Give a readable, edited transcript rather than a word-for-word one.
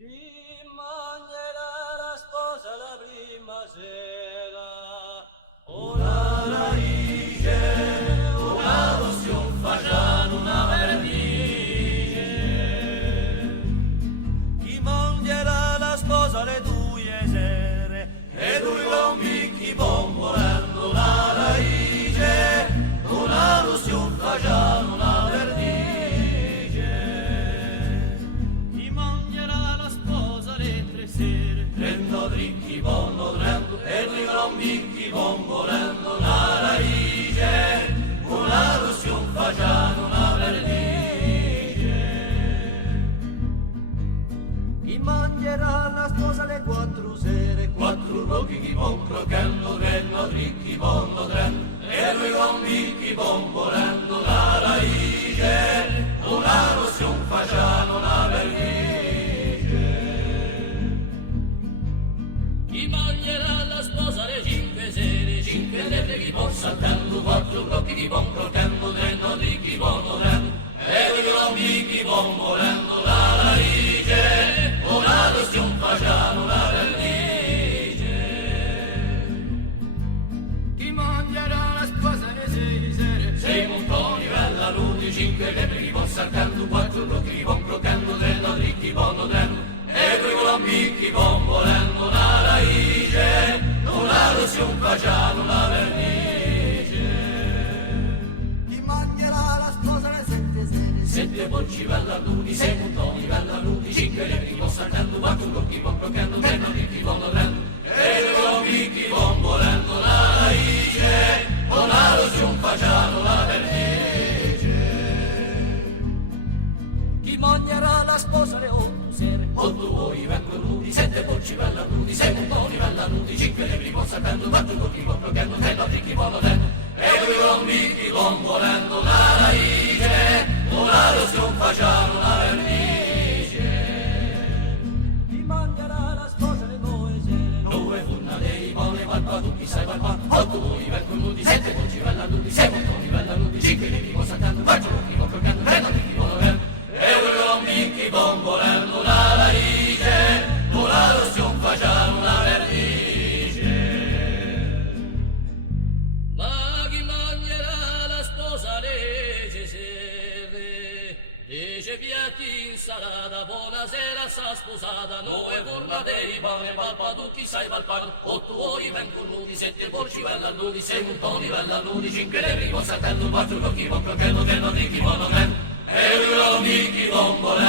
Chi mangerà la sposa la prima sera? Una raice, una lozione facciano una vernice. Chi mangerà la sposa le due sere? E due gombicchi bombolando una raice, una lozione facciano una vernice. Trento dritti bombolando e due gombicchi bombolando una raice, una lozione facciano una vernice. Chi mangerà la sposa le quattro sere? Quattro rocchi bombolando, trento dritti bombolando e due gombicchi bombolando una raice, una lozione facciano una vernice. Chi mangerà la sposa le cinque sere? Cinque lettere chi può saltando, quattro blocchi chi può crocando, tre nodi chi può morendo, e due lombi chi può morendo la raice, una lozione facciano una vernice. Chi mangerà la sposa le sei sere? Sei montoni, bella ludi, cinque lettere chi può saltando, quattro blocchi chi può crocando, tre nodi chi può morendo, e due gombicchi bombolando una raice, una lozione facciano una vernice. Chi mangerà la sposa le sette sere? Sette porci bella nudi, sei montoni bella nudi, cinque letri chi saltando, quattro blocchi crocando, tre nodi chi morendo, e due gombicchi bombolando una raice, una lozione facciano una vernice. Chi mangerà la sposa le otto sere? Otto uoi vengono nudi, sette porci bella nudi, sei montoni bella nudi, cinque lebri con saltando, quattro corchi con crocando, tre nodi chi può morendo, e due gombicchi bombolando una raice, una lozione facciano una vernice. Chi mangerà la sposa le nove sere? Nove furna dei buone palpa, tu chi sai palpa, otto uoi vengono nudi, sette porci bella nudi, sei montoni bella nudi, cinque lebri con saltando, quattro corchi con crocando, tre nodi chi può morendo, e due gombicchi bombolando una raice, una lozione facciano una vernice. Ma chi mangerà la sposa legge sere? Dice piatti insalata, buonasera sa sposata, nove forma dei pane, palpa tu chi sai palpare, otto uoi vengono nudi, sette porci bella nudi, sei montoni bella nudi, cinque lebri con saltello, quattro cocchi con crochello, tre nodi chi buono treno, e due gombicchi bombolando